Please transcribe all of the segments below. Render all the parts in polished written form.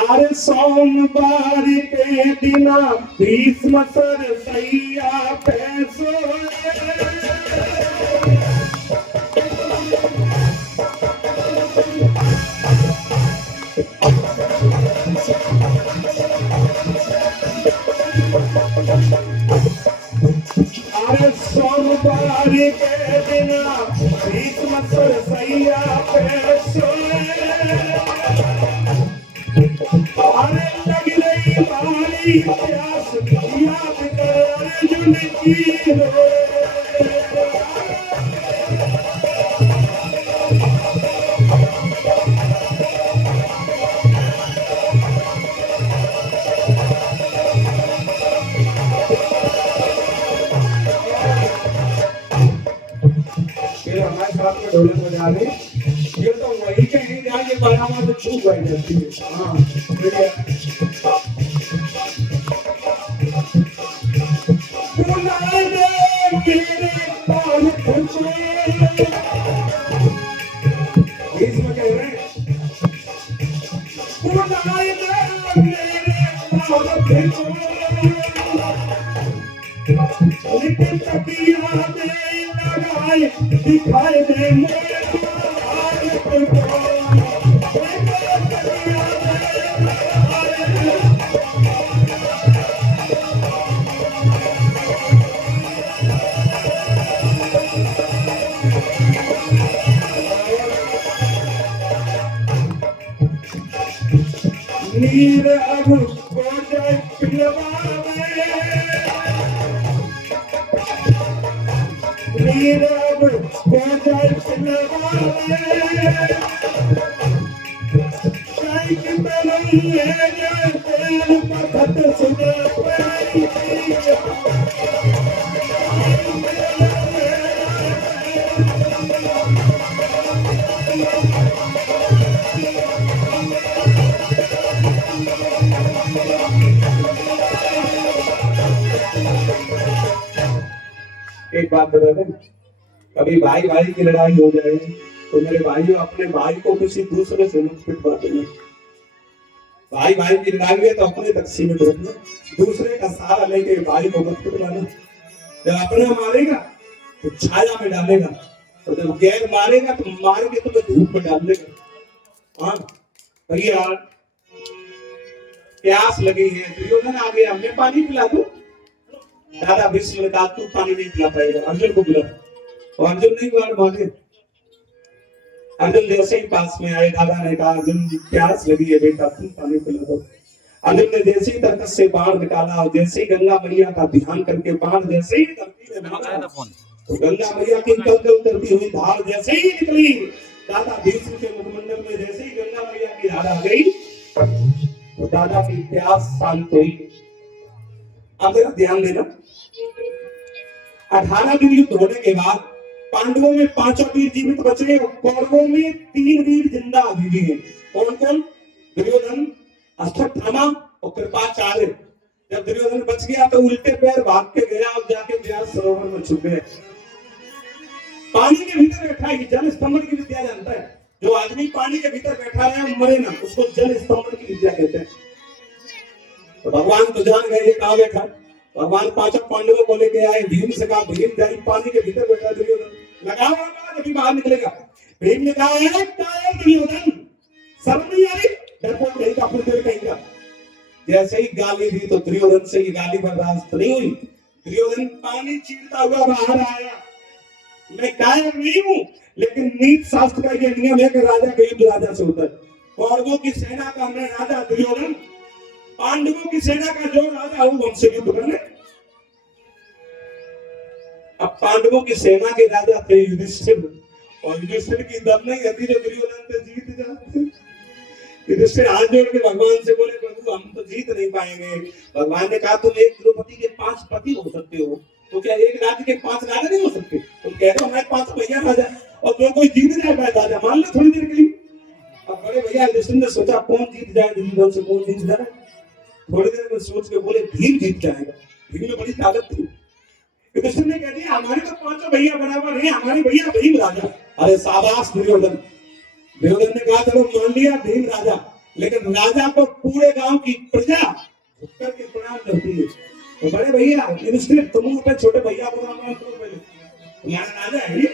अरे सोमवार के दिन भीष्म सर सैया पे सोए। अरे सोमवार के दिन भीष्म सर सैया पे सोए। अरे लग रही भारी प्यास याद कर अर्जुन की रो। फिर हमारे साथ में ढोलक बजा रहे, ये तो वही कहीं जाके बराबर तो छूट गई जाती है। हाँ बढ़िया। बुलाए दे मेरे पास खुशे, भीष्म कह रहे हैं बुलाए दे मेरे पास खुशे। लेकिन तकिया दे लगाए दिखाए दे मेरे हाथ को। नीर अब को जाए पिलवावे, नीर अब को जाए पिलवावे। शायद नहीं है जो तेल पखत सुने पड़ी। एक बात बता दें, कभी भाई भाई की लड़ाई हो जाए तो मेरे भाइयों अपने भाई को किसी दूसरे से मत पिटवा देना। भाई भाई की लड़ाई है तो अपने तक सीमित रखना, दूसरे का सहारा लेके भाई को मत पिटवाना। जब अपना मारेगा तो छाया में डालेगा, और जब गैर मारेगा तो मार के तुम्हें धूप में डाल देगा। हाँ भैया प्यास लगी है, दुर्योधन आ गया, हमें पानी पिला दो। दादा भीष्म ने कहा तू पानी नहीं पिला पाएगा, अर्जुन को बुला। और अर्जुन नहीं बार मांगे। अर्जुन जैसे ही पास में आए, दादा ने कहा अर्जुन प्यास लगी है बेटा, तुम पानी पिला दो। अर्जुन ने जैसे ही तर्कस से बाण निकाला और जैसे ही गंगा मैया का ध्यान करके बाण जैसे ही धरती में डाला तो गंगा मैया की निकलते उतरती हुई धार जैसे ही निकली, दादा भीष्म के मुखमंडल में जैसे ही गंगा मैया की धार आ गई तो दादा की प्यास शांत हुई। अब जरा ध्यान देना, 18 दिन युद्ध होने के बाद पांडवों में 5 वीर जीवित बचे और कौरवों में 3 वीर जिंदा अभी हैं। कौन कौन? दुर्योधन, अश्वत्थामा और कृपाचार्य। जब दुर्योधन बच गया तो उल्टे पैर भाग के गया और जाके व्यास सरोवर में छुप गया। पानी के भीतर बैठा है, जल स्तंभन की विद्या जानता है। जो आदमी पानी के भीतर बैठा है मरे ना, उसको जल स्तंभन की विद्या कहते हैं। तो भगवान तो जान गए ये कहां बैठा। भगवान 5 पांडवों को लेके आए, भीम से कहा भीम जाई पानी के भीतर बैठा दुर्योधन, लगाओ जब बाहर निकलेगा। भीम ने कहा है दुर्योधन, शर्म नहीं आ रही, डरपोक कहीं का, फुलदेव कहीं का। जैसे ही गाली दी तो दुर्योधन से ये गाली बर्दाश्त नहीं हुई। दुर्योधन पानी चीरता हुआ बाहर आया। मैं कायर नहीं हूं, लेकिन नीति शास्त्र का ये नियम है कि राजा का युद्ध राजा से होता है। कौरवों की सेना का मैं राजा दुर्योधन, पांडवों की सेना का जो राजा हूं हमसे युद्ध करने। अब पांडवों की सेना के राजा थे युधिष्ठिर, और युधिष्ठिर की दम नहीं आती जो दुर्योधन से जीत जाते। युधिष्ठिर हाथ जोड़ के भगवान से बोले प्रभु हम तो जीत नहीं पाएंगे। भगवान ने कहा तुम एक द्रौपदी के 5 पति हो सकते हो, तो क्या एक राज्य के 5 राजा नहीं हो सकते? तुम कह रहे हो हमारे 5 भैया राजा, और जो कोई जीत जाए राजा मान लो थोड़ी देर के लिए। अब बड़े भैया युधिष्ठिर ने सोचा कौन जीत जाए, दुर्योधन से कौन जीत जाए। थोड़ी देर में सोच के बोले भीम जीत जाएगा। भीम में बड़ी ताकत थी। युधिष्ठिर ने कह दिया हमारे तो 5 भैया बराबर हैं, हमारे भैया भीम राजा। अरे शाबाश दुर्योधन। दुर्योधन ने कहा चलो मान लिया भीम राजा, लेकिन राजा को पूरे गांव की प्रजा झुक करके प्रणाम करती है। तो बड़े भैया युधिष्ठिर, तुम अपने छोटे भैया को प्रणाम करो पहले, तुम्हारा राजा है ये।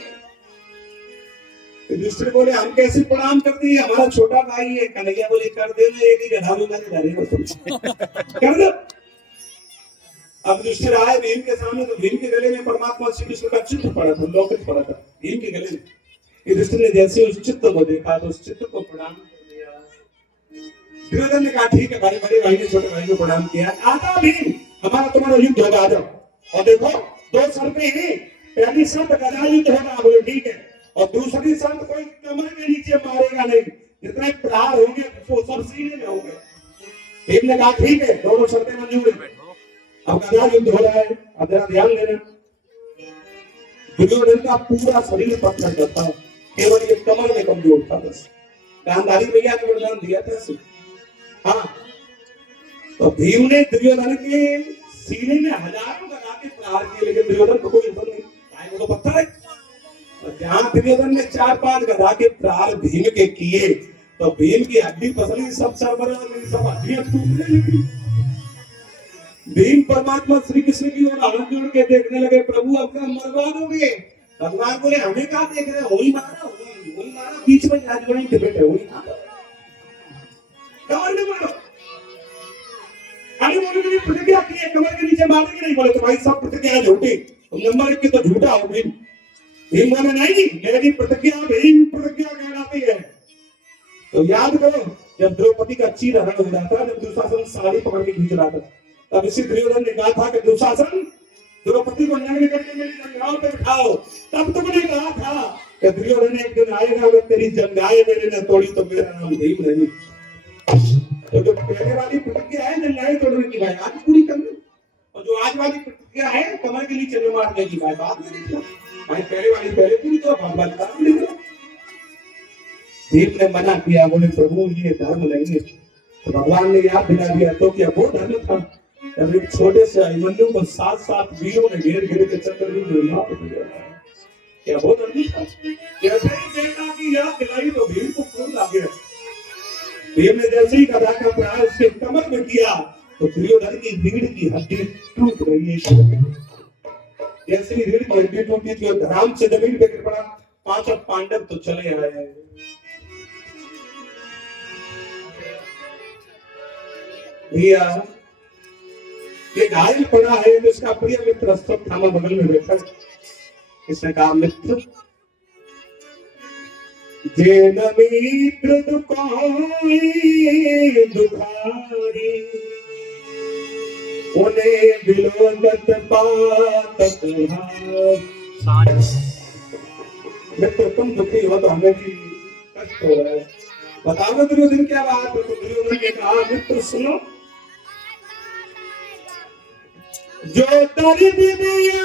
युधिष्ठिर बोले हम कैसे प्रणाम कर दिए, हमारा छोटा भाई है। कन्हैया बोले कर दे, मैं एक ही गधा में मैंने धरे कर दो। अब युधिष्ठिर आए भीम के सामने, तो भीम के गले में परमात्मा श्री कृष्ण का चित्र पड़ा था, लौकिक पड़ा था भीम के गले में। युधिष्ठिर ने जैसे उस चित्र को देखा तो उस चित्र को प्रणाम कर दिया। दुर्योधन ने कहा ठीक है भाई, बड़े भाई ने छोटे भाई को प्रणाम किया, आता भीम हमारा तुम्हारा युद्ध होगा, आ जाओ। और देखो दो शर्तें हैं, पहली शर्त गदा युद्ध होगा, बोले ठीक है, और दूसरी शर्त कोई कमर के नीचे मारेगा नहीं, जितने प्रहार होंगे वो सब सीने में होंगे। भीम ने कहा ठीक है, दोनों शर्तें मंजूर है। अब गदा युद्ध हो रहा है, अब जरा ध्यान देना। दुर्योधन का पूरा शरीर पत्थर का था, केवल ये कमर में कमजोर था बस। गांधारी भैया ने वरदान दिया था सिर्फ। हाँ, तो भीम ने दुर्योधन के सीने में हजारों गदा के प्रहार किए, लेकिन दुर्योधन को कोई असर नहीं, वो तो पत्थर है। और जहां दुर्योधन ने 4-5 गदा के प्रहार भीम के किए, तो भीम की हड्डी पसली सब सरबरा गई, सब हड्डियां टूटने लगी। भीम परमात्मा श्री कृष्ण की ओर हाथ जोड़ के देखने लगे, प्रभु अपना मरवा दोगे। भगवान बोले हमें कहा देख रहे हो, वही मारा बीच में राजगढ़ के बैठे, वही मारा मारो। अरे बोले मेरी प्रतिज्ञा की है, कमर के नीचे मारेंगे नहीं। बोले तो भाई सब प्रतिज्ञा झूठी, तुम नंबर 1 की तो झूठा हो भीम। भीम बोले नहीं, मेरी प्रतिज्ञा भीम प्रतिज्ञा कहलाती है। तो याद करो जब द्रौपदी का चीर हरण हो रहा था, जब दुशासन साड़ी पकड़ के खींच रहा था, तब इसी दुर्योधन ने कहा था कि दुशासन द्रौपदी को नग्न करके मेरी जंघाओं पे बिठाओ। तब तुमने कहा था कि दुर्योधन एक दिन आएगा, अगर तेरी जंघाएं मेरे ने तोड़ी तो मेरा नाम भीम नहीं। तो जो पहले वाली प्रतिज्ञा है जंघाएं तोड़ने की, भाई आज पूरी कर लो। और जो आज वाली प्रतिज्ञा है कमर के नीचे में मारने की, भाई बाद में देखो। भाई पहले वाली पहले पूरी करो, बाद में देखो। भीम ने मना किया, बोले प्रभु ये धर्म नहीं है। तो भगवान ने याद दिला दिया, तो क्या वो धर्म था जब एक छोटे से अभिमन्यु को 7 वीरों ने घेर के चक्कर में मार दिया, क्या वो धर्म था? जैसे ही बेटा की याद दिलाई तो भीम को खून आ गया। भीम ने जैसे ही गदा का प्रहार उसके कमर में किया तो दुर्योधन की रीढ़ की हड्डी टूट गई। जैसे ही रीढ़ की हड्डी टूटी तो धराम से जमीन पे गिर पड़ा। 5 पांडव तो चले आए। भैया ये घायल पड़ा है, तो इसका प्रिय मित्र अश्वत्थामा बगल में बैठा है। इसने कहा मित्र, जेन मित्र दुखाई दुखारी, उन्हें विलोकत पातक हार। मित्र तुम दुखी हो तो हमें भी कष्ट हो रहा है, बताओ दुर्योधन क्या बात है। तो दुर्योधन ने कहा मित्र सुनो, जो दर्द दिया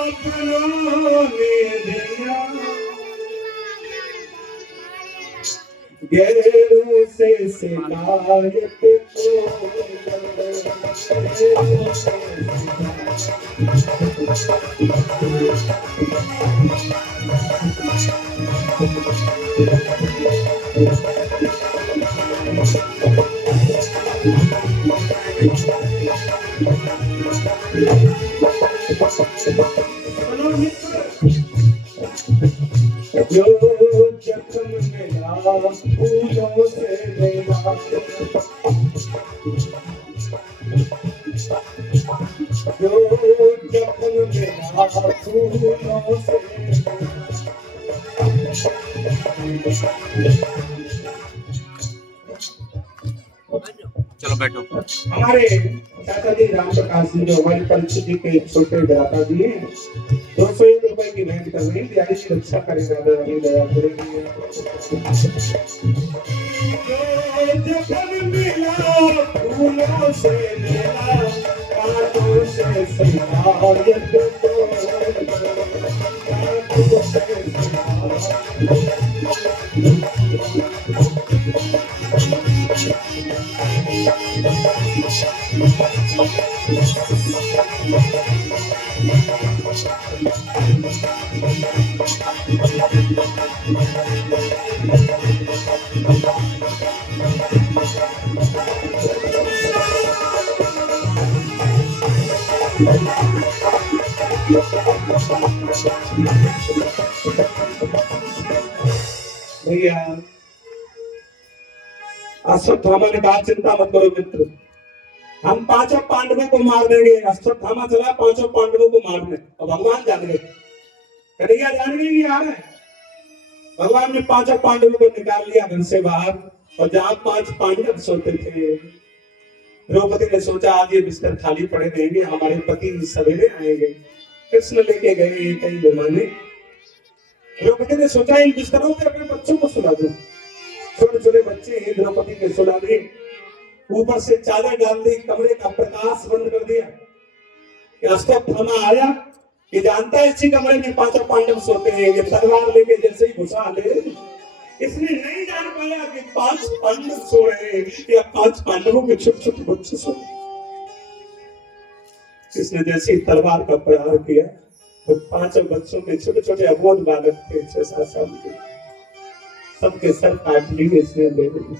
अपनों ने दिया, गैरों से शिकायत जो जख्म मिला फूलों से मिला, जो जख्म मिला फूलों से चलो बैठो। हमारे चाचा जी राम प्रकाश जी जो हमारी परिचित जी के छोटे भ्राता जी हैं, 201 रुपए की भेंट कर रहे हैं, बिहारी की रक्षा करेगा दया करेगी। जो जखम मिला फूलों से मिला, कांटों से शिकायत को, कांटों से भैया अश्वत्थामा ने कहा चिंता मत करो मित्र, हम पांचों पांडवों को मार देंगे। अश्वत्थामा चला पांचों पांडवों को मारने, और भगवान जान गए, कन्हैया जान गए ये आ रहा है। भगवान ने पांचों पांडवों को निकाल लिया घर से बाहर, और जहां पांच पांडव सोते थे, द्रौपदी ने सोचा आज ये बिस्तर खाली पड़े रहेंगे, हमारे पति सवेरे आएंगे। कृष्ण लेके गए कई घुमाने। द्रौपदी ने सोचा इन बिस्तरों पे अपने बच्चों को सुला दूं। छोटे छोटे बच्चे द्रौपदी के सुला दिए, ऊपर से चादर डाल दी, कमरे का प्रकाश बंद कर दिया। अश्वत्थामा आया, ये जानता है इसी कमरे में पांचों पांडव सोते हैं, ये तलवार लेके जैसे ही घुसा ले, इसने नहीं जान पाया कि पांच पांडव सो रहे हैं या पांच पांडवों के छोटे छोटे बच्चे सो रहे। इसने जैसे ही तलवार का प्रहार किया तो पांचों बच्चों के छोटे छोटे अबोध बालक थे 6-7 साल के, सबके सर काट लिए इसने ले लिए,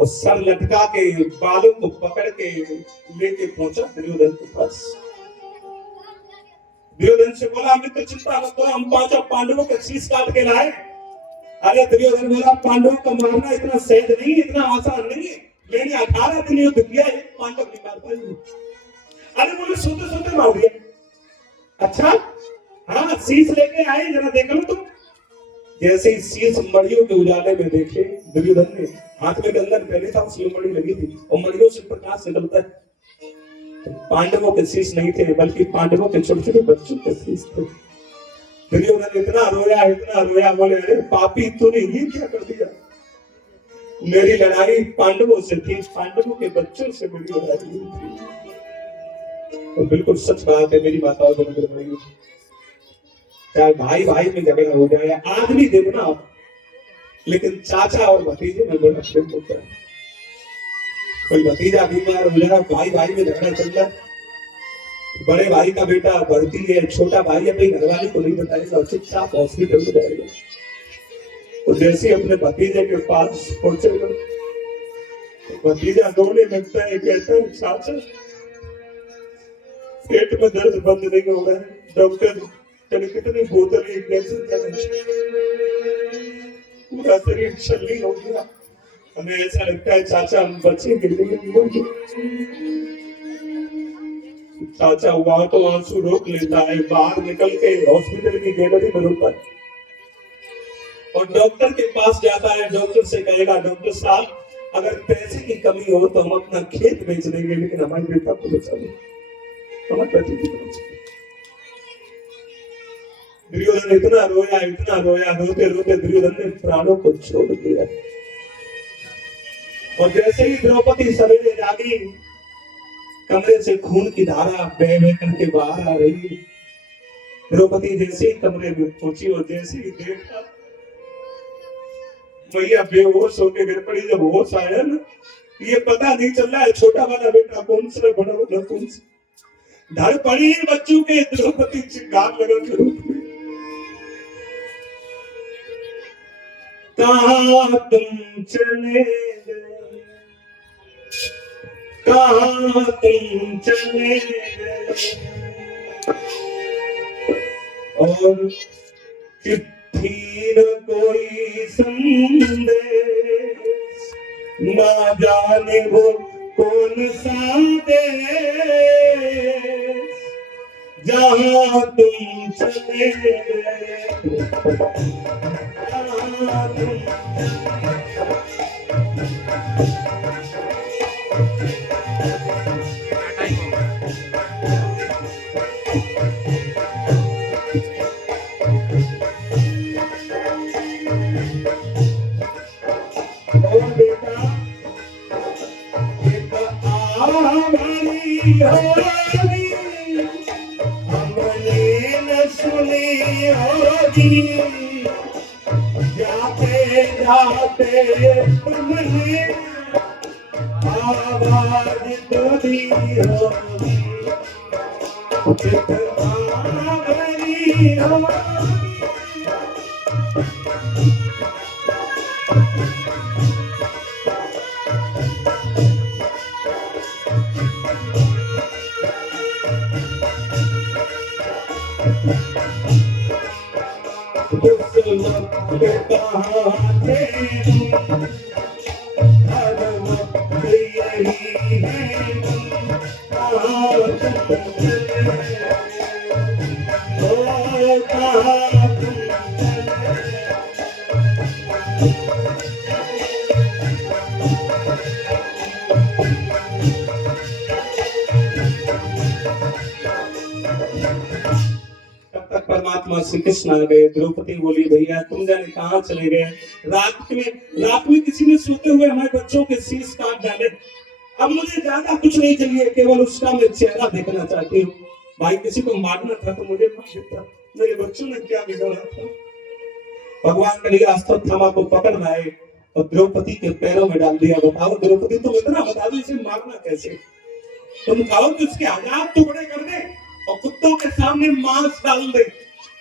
और सर लटका के बालों को पकड़ के लेके पहुंचा दुर्योधन के पास। दुर्योधन से बोला मित्र चिंता मत करो, हम पांचों पांडवों के शीश काट के लाए। अरे दुर्योधन बोला पांडवों को मारना इतना सहज नहीं, इतना आसान नहीं है, मैंने 18 दिन युद्ध किया, एक पांडव नहीं मार पाई। अरे बोले सोते सोते मार दिया। अच्छा हाँ शीश लेके आए, जरा देख लो तुम। जैसे ही शीश मड़ियों के उजाले में देखे दुर्योधन ने, हाथ में गंदन पहने था, उसमें मड़ी लगी थी और मड़ियों से प्रकाश निकलता है। तो पांडवों के शीश नहीं थे, बल्कि पांडवों के छोटे छोटे बच्चों के शीश थे। दुर्योधन इतना रोया, बोले अरे पापी तूने ये क्या कर दिया, मेरी लड़ाई पांडवों से थी, पांडवों के बच्चों से मेरी लड़ाई थी। और बिल्कुल सच बात है मेरी माताओं बहनों भाई, चाहे भाई भाई में झगड़ा हो जाए, आदमी देखना आप, लेकिन चाचा और भतीजे में बड़ा प्रेम होता है। कोई भतीजा बीमार हो जाए, भाई भाई में झगड़ा चल रहा है, बड़े भाई का बेटा भर्ती है, छोटा भाई अपनी घरवाली को नहीं बताएगा, चुपचाप हॉस्पिटल में जाएगा। तो जैसे ही अपने भतीजे के पास पहुंचेगा, भतीजा रोने लगता है, कहता है चाचा पेट में दर्द बंद नहीं हो रहा है, डॉक्टर चले कितनी बोतल इंजेक्शन करें, पूरा शरीर छलनी हो गया, हमें ऐसा लगता है चाचा हम बचेंगे नहीं। चाचा वहां तो आंसू रोक लेता है, बाहर निकल के हॉस्पिटल की गैलरी में रुकता है और डॉक्टर के पास जाता है। डॉक्टर से कहेगा डॉक्टर साहब अगर पैसे की कमी हो तो हम अपना खेत बेच देंगे, लेकिन हमारे बेटा को बचा लो, हमारे पति को बचा लो। दुर्योधन इतना रोया, रोते रोते दुर्योधन ने प्राणों को छोड़ दिया। और जैसे ही द्रौपदी सवेरे जागी, कमरे से खून की धारा बह बह करके बाहर आ रही। द्रौपदी जैसे ही कमरे में पहुंची और जैसे ही देखा, मैया बेहोश होकर गिर पड़ी। जब होश आया ना, ये पता नहीं चल रहा है छोटा वाला बेटा कौन सा बड़ा वाला कौन सा, धड़ पड़ी बच्चों के। द्रौपदी चिंगार लगा के रोक ली, कहाँ तुम चले गए, कहाँ तुम चले गए, और चिट्ठी न कोई संदेश, ना जाने वो कौन सा देश, जहाँ तुम चले गए, जहाँ तुम हमने न सुनी होगी, जाते जाते तुमने आवाज तो दी होगी, कितना भरी होगी। कहाँ थे हर वक्त यही है कहाँ तुम ओ कहाँ तुम तब तक परमात्मा श्री कृष्ण आ गए। द्रौपदी बोली भैया तुम जाने कहाँ चले गए। रात में किसी ने सोते हुए हमारे बच्चों के शीश काट डाले। अब मुझे ज्यादा कुछ नहीं चाहिए, केवल उसका मैं चेहरा देखना चाहती हूँ। भाई किसी को मारना था तो मुझे मार देता, मेरे बच्चों ने क्या बिगाड़ा था। भगवान के लिए आस्था थामा को पकड़ लाए और द्रौपदी के पैरों में डाल दिया। बताओ द्रौपदी तुम इतना बता दो इसे मारना कैसे। तुम चाहो कि उसके हजार टुकड़े कर दे और कुत्तों के सामने मांस डाल दे।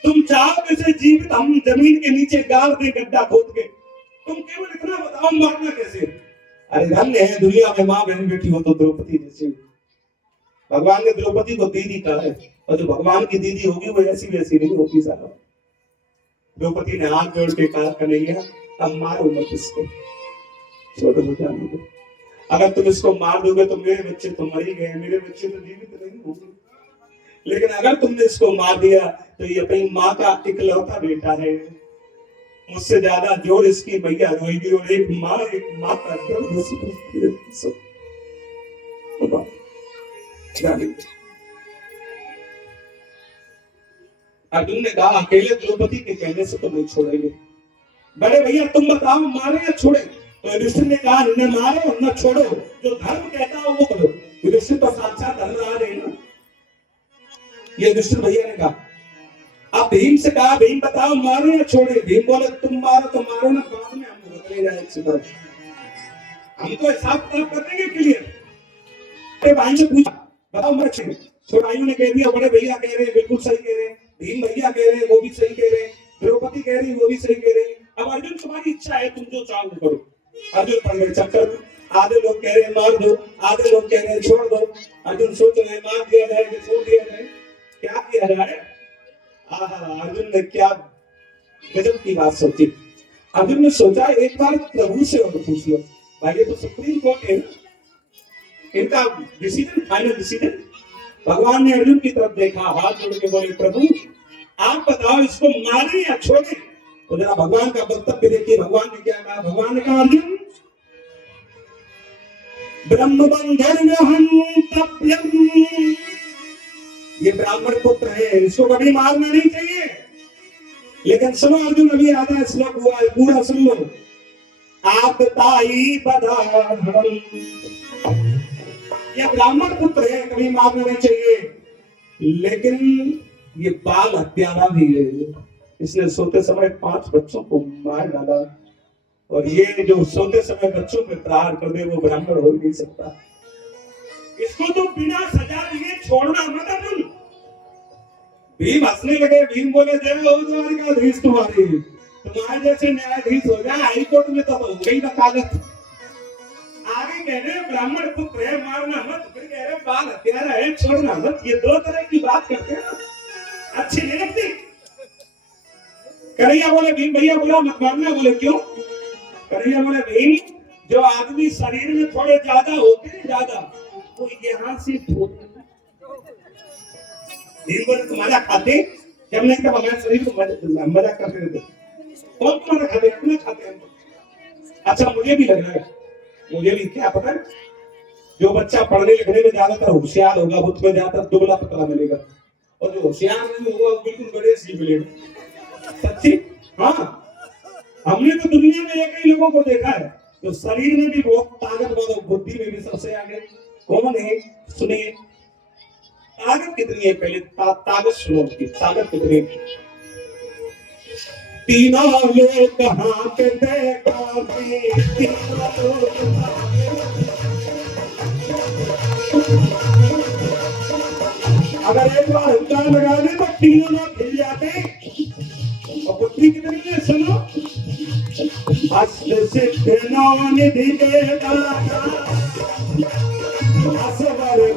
तुम चाहो कि इसे जीवित हम जमीन के नीचे गाड़ दे गड्ढा खोद के। तुम केवल इतना बताओ मारना कैसे। अरे धन्य है दुनिया में माँ बहन बेटी हो तो द्रौपदी जैसी। भगवान ने द्रौपदी को दीदी कहा है और जो भगवान की दीदी होगी वो ऐसी वैसी नहीं होगी सारा। द्रौपदी ने हाथ जोड़ के कहा कन्हैया अब मारो मत इसको, छोड़ो मत जाने दो। अगर तुम इसको मार दोगे तो मेरे बच्चे तो मर ही गए, मेरे बच्चे तो जीवित नहीं होंगे। लेकिन अगर तुमने इसको मार दिया तो ये अपनी माँ का इकलौता बेटा है। मुझसे ज्यादा जोर इसकी मैया रोएगी और एक माँ का दर्द समझती है। अर्जुन ने कहा अकेले द्रौपदी के कहने से तो नहीं छोड़ेंगे। बड़े भैया तुम बताओ मारे या छोड़े। तो युधिष्ठिर ने कहा न मारो न छोड़ो, जो धर्म कहता हो वो करो। युधिष्ठिर तो साक्षात धर्मराज है ना। ये युधिष्ठिर भैया ने कहा। अब भीम से कहा भीम बताओ मारो या छोड़े। भीम बोले तुम मारो तो मारो ना, बाद में हम बदले जाए। हमको हिसाब किताब कर देंगे क्लियर। भाई से पूछा बताओ मर छोड़े। छोड़ाइयों ने कह दिया बड़े भैया कह रहे बिल्कुल सही कह रहे, भीम भैया कह रहे वो भी सही कह रहे, द्रौपदी कह रही वो भी सही कह रही। अब अर्जुन तुम्हारी इच्छा है तुम जो चाहो करो। अर्जुन पड़ गए चक्कर में। आधे लोग कह रहे मार दो, आधे लोग कह रहे छोड़ दो। अर्जुन सोच रहे मार दिया जाए कि छोड़ दिया जाए, क्या किया जाए। अर्जुन ने क्या गजब की बात सोची। अर्जुन ने सोचा एक बार प्रभु से और पूछ लो। भाई ये तो सुप्रीम कोर्ट है ना, इनका डिसीजन फाइनल डिसीजन। भगवान ने अर्जुन की तरफ देखा, हाथ जोड़ के बोले प्रभु आप बताओ इसको मारे या छोड़े। तो जरा भगवान का वक्तव्य देखिए। भगवान ने क्या कहा। भगवान ने कहा अर्जुन ब्रह्म बंधर्वहंतव्यम, ये ब्राह्मण पुत्र है इसको कभी मारना नहीं चाहिए। लेकिन सुनो अर्जुन अभी आधा श्लोक हुआ है पूरा सुन लो। आपताई बधाधर्म, ये ब्राह्मण पुत्र है कभी मारना नहीं चाहिए। लेकिन ये बाल हत्यारा भी है, इसने सोते समय 5 बच्चों को मार डाला। और ये जो सोते समय बच्चों पे प्रहार कर दे वो ब्राह्मण हो नहीं सकता। इसको तो बिना सजा दिए छोड़ना मत अर्जुन। भीम हंसने लगे। भीम बोले जय हो द्वारिकाधीश तुम्हारी, तुम्हारे जैसे न्यायाधीश हो जाए हाई कोर्ट में तो हो गई वकालत। आगे कह रहे ब्राह्मण पुत्र है मारना मत, फिर कह रहे बाल हत्यारा है छोड़ना मत। ये दो तरह की बात करते हैं ना, अच्छी नहीं लगती। कन्हैया बोले भीम भैया बोला मत मारना। बोले क्यों। कन्हैया बोले भीम जो आदमी शरीर में थोड़े ज्यादा होते हैं ज्यादा वो यहाँ से भीम बोले तुम्हारा खाते जब नहीं तब हमारे शरीर को मजाक करते रहते। कौन तुम्हारा खाते अपना खाते हैं। अच्छा मुझे भी लग रहा है, मुझे भी क्या पता है जो बच्चा पढ़ने लिखने में ज्यादातर होशियार होगा वो तुम्हें ज्यादातर दुबला पतला मिलेगा, और जो होशियार नहीं होगा वो बिल्कुल बड़े सी मिलेगा। सच्ची हाँ, हमने तो दुनिया में एक ही लोगों को देखा है जो शरीर में भी बहुत ताकतवर और बुद्धि में भी सबसे आगे। कौन है सुनिए। ताकत कितनी है पहले ताकत सुनो उसकी ताकत कितनी है। तीनों लोग कहाँ पे देखा अगर एक बार हुक्का लगा दे तो तीनों लोग हिल जाते। और बुद्धि कितनी है सुनो। असवर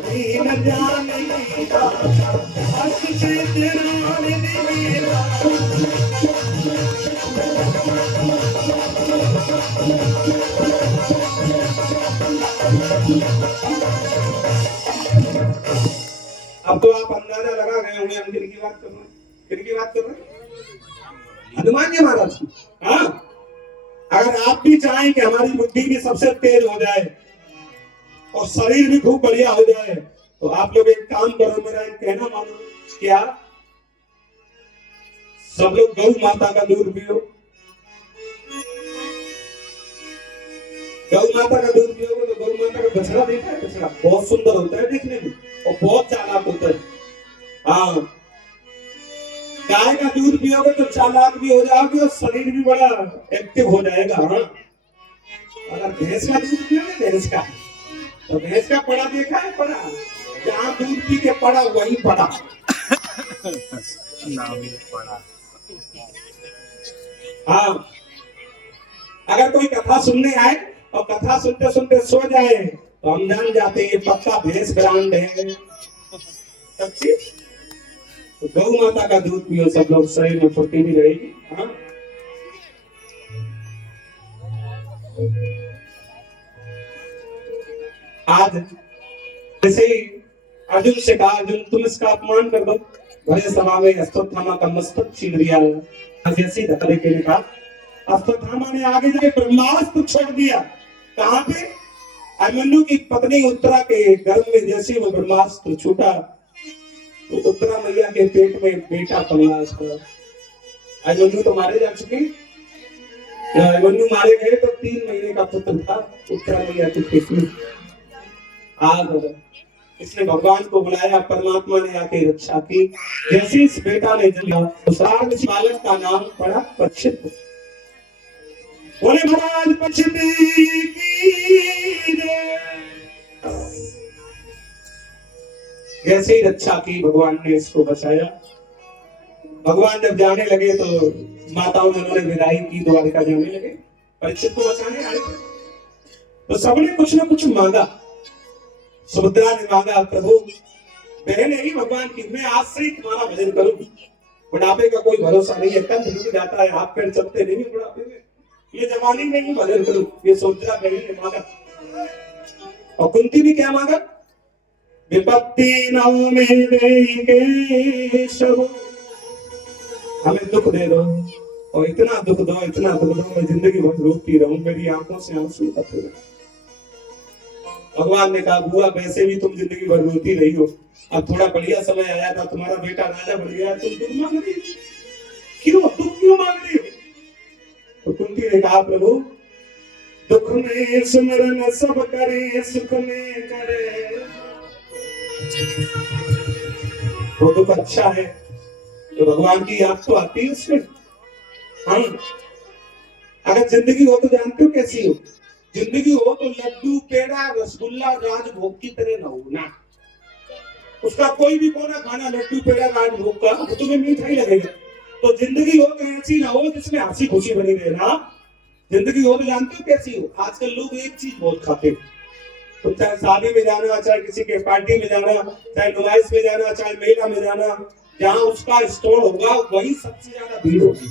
दीन जाने अब तो आप अंदाजा लगा गए होंगे हम किन की बात कर रहे हैं। किन की बात कर रहे हैं? हनुमान जी महाराज की। हाँ, अगर आप भी चाहें कि हमारी बुद्धि भी सबसे तेज हो जाए और शरीर भी खूब बढ़िया हो जाए, तो आप लोग एक काम करो, मेरा एक कहना मानो। क्या? सब लोग गौ माता का दूध पियो। गौ माता का दूध पियोगे तो गौ माता का बछड़ा देखा है? बछड़ा बहुत सुंदर होता है देखने में और बहुत चालाक होता है। हाँ, गाय का दूध पियोगे तो चालाक भी हो जाओगे और शरीर भी बड़ा एक्टिव हो जाएगा। हाँ, अगर भैंस का दूध पियोगे, भैंस का, तो भैंस का पड़ा देखा है? पड़ा जहाँ दूध पी के पड़ा वही पड़ा। हाँ, अगर कोई कथा सुनने आए और कथा सुनते सुनते सो जाए तो हम जान जाते हैं ये पक्का भैंस ब्रांड है। सच्ची। तो गौ माता का दूध पियो सब लोग, शरीर में फुर्ती भी रहेगी। हाँ, आज जैसे ही अर्जुन से कहा, अर्जुन तुम इसका अपमान कर दो, भले सभा में अश्वत्थामा का मस्तक छीन लिया। जैसे धक्के के लिए कहा, अश्वत्थामा ने आगे जाके ब्रह्मास्त्र छोड़ दिया। कहां पे? अभिमन्यु की पत्नी उत्तरा के गर्भ में जैसे वो ब्रह्मास्त्र छूटा तो उत्तरा मैया के पेट में बेटा पला। अभिमन्यु तो मारे जा चुके। अभिमन्यु मारे गए तो 3 महीने का पुत्र था उत्तरा मैया के पेट में। आज इसने भगवान को बुलाया, परमात्मा ने आके रक्षा की। जैसे इस बेटा ने जन्मा तो सारे बालक का नाम पड़ा परीक्षित। बोले महाराज परीक्षित की जय। जैसे ही रक्षा की, भगवान ने इसको बचाया। भगवान जब जाने लगे तो माताओं ने उन्होंने विदाई की, द्वारिका जाने लगे। परीक्षित को बचाने आए थे तो सबने कुछ ना कुछ मांगा। सुभद्रा ने मांगा, प्रभु बहन है भगवान की, मैं आज से ही तुम्हारा भजन करूं। बुढ़ापे का कोई भरोसा नहीं है, कंध रुक जाता है, हाथ पैर चलते नहीं बुढ़ापे में। ये जवानी में ही भजन करूं, ये सुभद्रा बहन ने मांगा। और कुंती भी क्या मांगा? विपत्ति नौ में केशव, हमें दुख दे दो और इतना दुख दो, इतना दुख दो, मैं जिंदगी भर रोती रहूं, मेरी आंखों से आंसू बहते रहे। भगवान ने कहा, बुआ वैसे भी तुम जिंदगी भर रोती रही हो, अब थोड़ा बढ़िया समय आया था, तुम्हारा बेटा राजा बन गया, तुम दुख मांग रही हो, क्यों दुख क्यों मांग रही हो? तो कुंती ने कहा, प्रभु दुख में सुमरन सब करे, सुख में करे। वो दुख अच्छा है तो भगवान की याद तो आती है उसमें। हाँ, अगर जिंदगी हो तो जानते हो कैसी हो? जिंदगी हो तो लड्डू पेड़ा रसगुल्ला राजभोग की तरह ना हो ना। उसका कोई भी कोना खाना लड्डू पेड़ा राजभोग का, वो तुम्हें मीठा ही लगेगा। तो जिंदगी हो तो ऐसी ना हो जिसमें हंसी खुशी बनी रहे ना। जिंदगी हो तो जानते हो कैसी हो? आजकल लोग एक चीज बहुत खाते हैं, तो चाहे शादी में जाना, चाहे किसी के पार्टी में जाना, चाहे नुमाइश में जाना, चाहे मेला में जाना, जहां उसका स्टॉल होगा वही सबसे ज्यादा भीड़ होगी।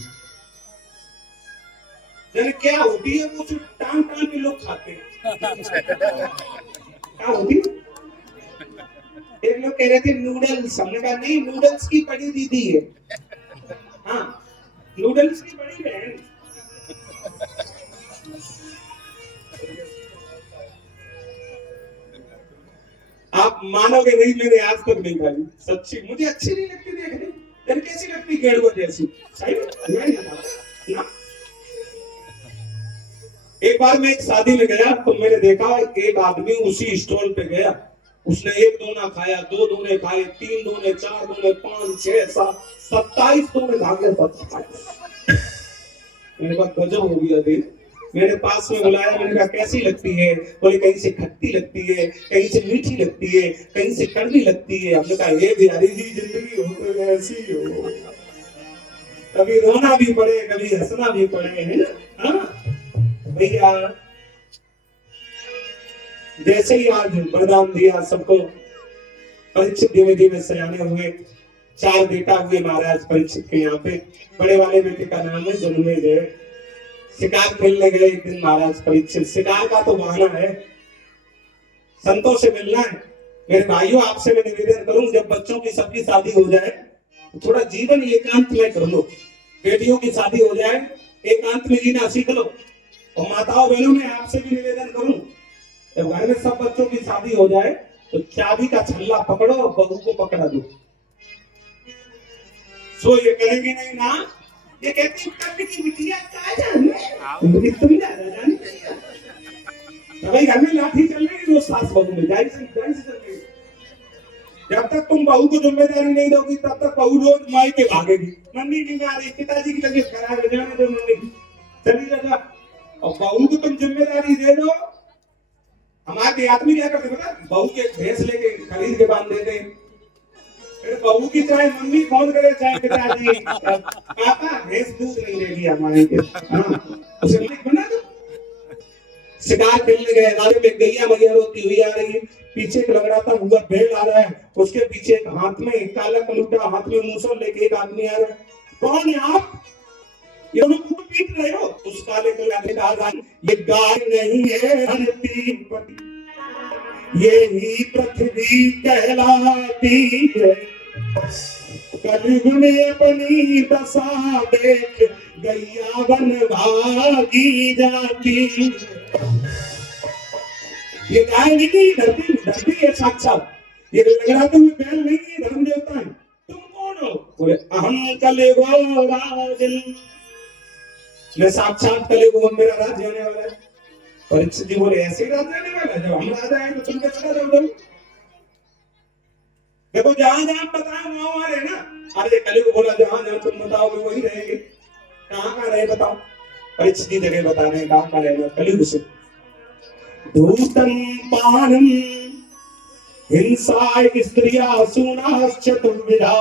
यानी क्या होती है वो टांग टांग के लोग खाते हैं। क्या होती है? एक लोग कह रहे थे नूडल्स, हमने कहा नहीं, नूडल्स की बड़ी दीदी है। हाँ, नूडल्स की बड़ी बहन। आप मानोगे नहीं, मैंने आज तक नहीं खाई, सच्ची मुझे अच्छी नहीं लगती देखने। यार कैसी लगती? गेड़ुआ जैसी। सही ना? एक बार मैं एक शादी में गया तो मैंने देखा एक आदमी उसी स्टॉल पे गया, उसने 1 दोना खाया, 2 दोने खाए, 3 दोने, 4 दोने, 5, 6, 7, 27 दोने खा गया। मैंने कहा गजब हो गया देख। मैंने पास में बुलाया, मैंने कहा कैसी लगती है? बोले कहीं से खट्टी लगती है, कहीं से मीठी लगती है, कहीं से कड़वी लगती है। हमने कहा ये बिहारी जी जिंदगी हो तो ऐसी हो, कभी रोना भी पड़े, कभी हंसना भी पड़े, है ना भैया। जैसे ही आज वरदान दिया सबको, परीक्षित धीमे धीमे सयाने हुए। 4 बेटा हुए महाराज परीक्षित के यहाँ पे। बड़े वाले बेटे का नाम है जन्मेजय। शिकार खेलने गए एक दिन महाराज परीक्षित। शिकार का तो बहाना है, संतों से मिलना है। मेरे भाइयों, आपसे मैं निवेदन करूं, जब बच्चों की सबकी शादी हो जाए तो थोड़ा जीवन एकांत में कर लो। बेटियों की शादी हो जाए, एकांत में जीना सीख लो। और माताओं बहनों, मैं आपसे भी निवेदन करूं, जब घर में सब बच्चों की शादी हो जाए तो चाबी का छल्ला पकड़ो और बहू को पकड़ा दो। सो ये करेंगे नहीं ना, ये कहती कभी की बिटिया क्या जाने, तुम ज्यादा जानते हो। तो भाई घर में लाठी चल रही है, वो सास बहू में जाहिर से चल रही है। जब तक तुम बहू को जिम्मेदारी नहीं दोगी तब तक बहू रोज माई के भागेगी। मम्मी बीमार है, पिताजी की तबीयत खराब है, जाने दो मम्मी, चली जा। और बहू को तुम जिम्मेदारी दे दो। हमारे आदमी क्या करते पता, बहू के भैंस लेके खरीद के बांध देते। फिर बहू की चाहे मम्मी फोन करे चाहे पिताजी, पापा भैंस दूध नहीं देगी हमारे के, उसे मालिक बना दो। शिकार खेलने गए, रास्ते में गैया मैया रोती हुई आ रही है, पीछे एक लंगड़ाता हुआ भेड़ आ रहा है, उसके पीछे एक हाथ में एक काला कलूटा, हाथ में मूसल लेके एक आदमी आ रहा है। कौन है आप? ये लोग को पीट रहे हो? उस काले कलूटे का आवाज, ये गाय नहीं है हरती, ये ही पृथ्वी कहलाती है। कलयुग में बनी दशा देख, गैया बन भागी जाती। ये गाय नहीं, धरती धरती है साक्षात। ये लड़खड़ाते हुए बैल नहीं है, धर्म देवता है। तुम कौन हो? बोले अहम कलेगो राजन, मैं साक्षात कलेगो, मेरा राज्य होने वाला है। परीक्षित जी बोले ऐसे ही राज्य होने वाला है, जब हम राजा आए तो तुम कैसे राजा हो? देखो जहां जहां बताओ वहां वहां रहना। अरे कलियुग बोला जहां जहां तुम बताओगे वही रहेंगे। कहां कहां रहे बताओ? परीक्षित जी जगह बता रहे हैं कहां कहां रहना कलियुग से। धूतम पानम हिंसा स्त्रिया सुनाश चतुर्विधा।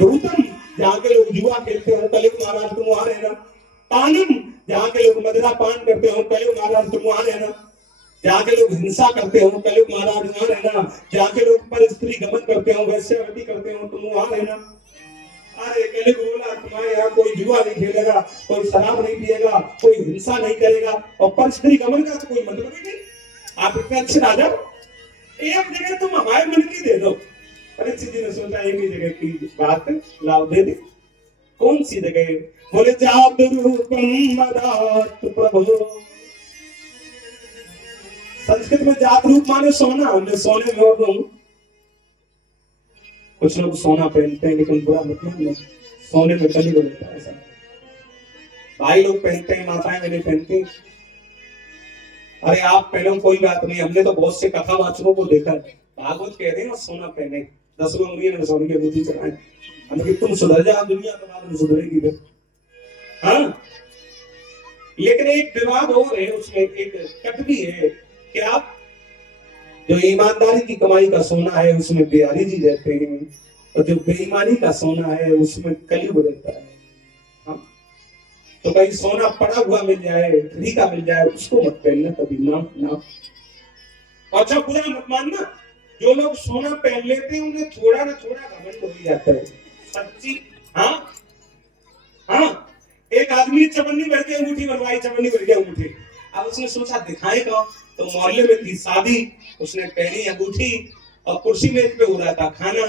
धूतम, जहां के लोग जुआ खेलते हो कलियुग महाराज तुम वहां रहना। पानम, जहां के लोग मदिरा पान करते हो कलियुग महाराज तुम वहां रहना। जहाँ के लोग हिंसा करते हो कलियुग महाराज वहां रहना। जहाँ के लोग पर स्त्री गमन करते हो, वैश्यावृत्ति करते हो, तुम वहां रहना। अरे कलियुग बोला तुम्हारे यहाँ कोई जुआ नहीं खेलेगा, कोई शराब नहीं पिएगा, कोई हिंसा नहीं करेगा, और पर स्त्री गमन का तो कोई मतलब ही नहीं। आप इतने अच्छे राजा, एक जगह तुम हमारे मन की दे दो। परीक्षित जी ने सोचा एक ही जगह की बात लाओ दे दे। कौन सी जगह? बोले जात रूपम मदात प्रभु। संस्कृत में जात रूप माने सोना, मैं सोने में और रहूं। कुछ लोग सोना पहनते हैं लेकिन बुरा मतलब नहीं, सोने में कली हो जाता है ऐसा। भाई लोग पहनते हैं, माताएं नहीं पहनती। अरे आप पहनो कोई बात नहीं, हमने तो बहुत से कथावाचकों को देखा है, भागवत कह रहे हैं सोना पहने, 10 उंगलियों में सोने की अंगूठी चढ़ाए। हमने तुम सुधर जा, दुनिया तो बाद में सुधरेगी फिर। हाँ, लेकिन एक विवाद और है, उसमें एक कट भी है। क्या? जो ईमानदारी की कमाई का सोना है उसमें बिहारी जी रहते हैं, और जो बेईमानी का सोना है उसमें कलयुग रहता है। हाँ? तो कहीं सोना पड़ा हुआ मिल जाए, फ्री का मिल जाए, उसको मत पहनना कभी ना ना। अच्छा बुरा मत मानना, जो लोग सोना पहन लेते हैं उन्हें थोड़ा ना थोड़ा घमंड हो ही जाता है, सच्ची। हाँ हाँ, एक आदमी चवन्नी भर के अंगूठी बनवाई, चवन्नी भर के अंगूठी। अब उसने सोचा दिखाएगा, तो मोहल्ले में थी शादी, उसने पहनी अंगूठी और कुर्सी मेज पे हो रहा था खाना।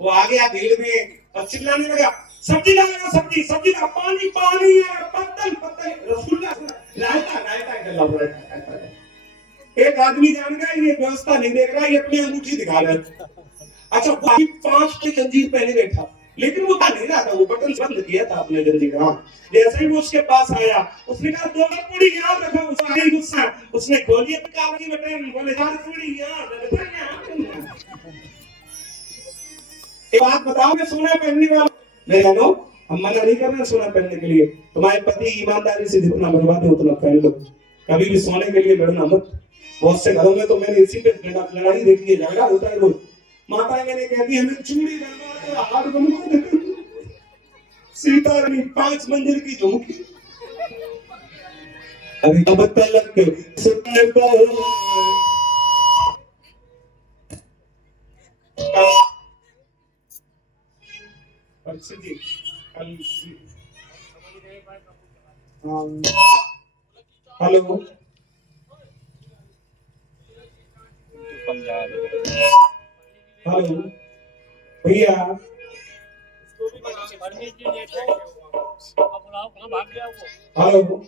वो आ गया भीड़ में और चिल्लाने लगा, सब्जी लाएगा, सब्जी सब्जी ला, पानी पानी, पत्तल पत्तल, रसगुल्ला, रायता रायता डला हुआ है। एक आदमी जान गया ये व्यवस्था नहीं देख रहा, ये अपनी अंगूठी दिखा रहा है। अच्छा बाकी 5 की जंजीर पहने बैठा, लेकिन वो नहीं रहा था, वो बटन बंद किया था अपने जंजीर। हाँ, जैसे ही वो उसके पास आया, उसने कहा 2 पूरी याद रखो। उसका ही गुस्सा, उसने खोली अपनी कागजी बटन, बोले 4 पूरी याद रखो। एक बात बताओ, मैं सोना पहनने वाला, मैं जानो हम मना नहीं कर रहे सोना पहनने के लिए। तुम्हारे पति ईमानदारी से जितना बनवाते हो उतना पहन लो, कभी भी सोने के लिए लड़ना मत। बहुत से घरों में तो मैंने इसी पे लड़ाई देखी है, झगड़ा होता है रोज। माता मैंने कहती हमें चूड़ी बनवा दो, हार बनवा दो, सीता रानी 5 मंजिल की झोंकी। अभी अब तलक सुनने को जी हेलो, समझा हेलो भैया, हेलो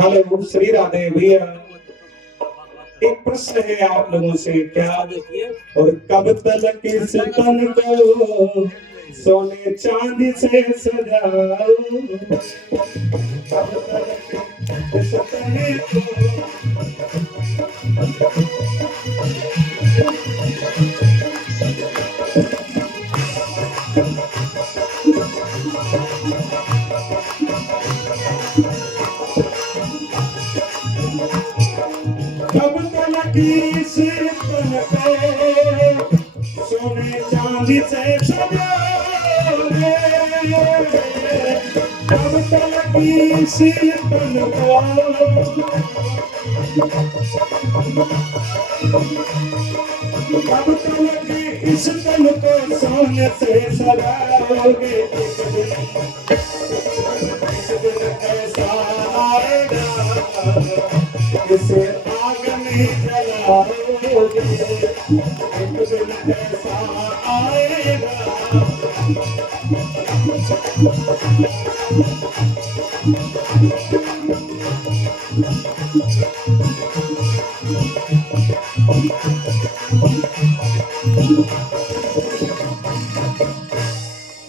हेलो, श्री राधे भैया। एक प्रश्न है आप लोगों से, क्या और कब तक इस तन को सोने चांदी से सजाओ, कब तक इस तन को। कब तक इस तन को सोने चांदी से सजाओगे, कब तक इस तन को, कब तक इस तन को सोने से सजाओगे। एक दिन ऐसा आएगा इसे आग में जलाओगे, एक दिन ऐसा आएगा।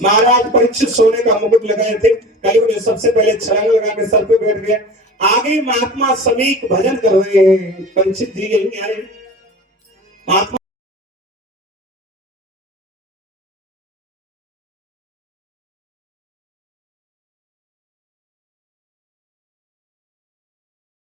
महाराज परीक्षित सोने का मुकुट लगाए थे, कलयुग ने सबसे पहले छलांग लगा के सर पे बैठ गया। आगे महात्मा समीक भजन कर रहे हैं, परीक्षित जी यही आए। महात्मा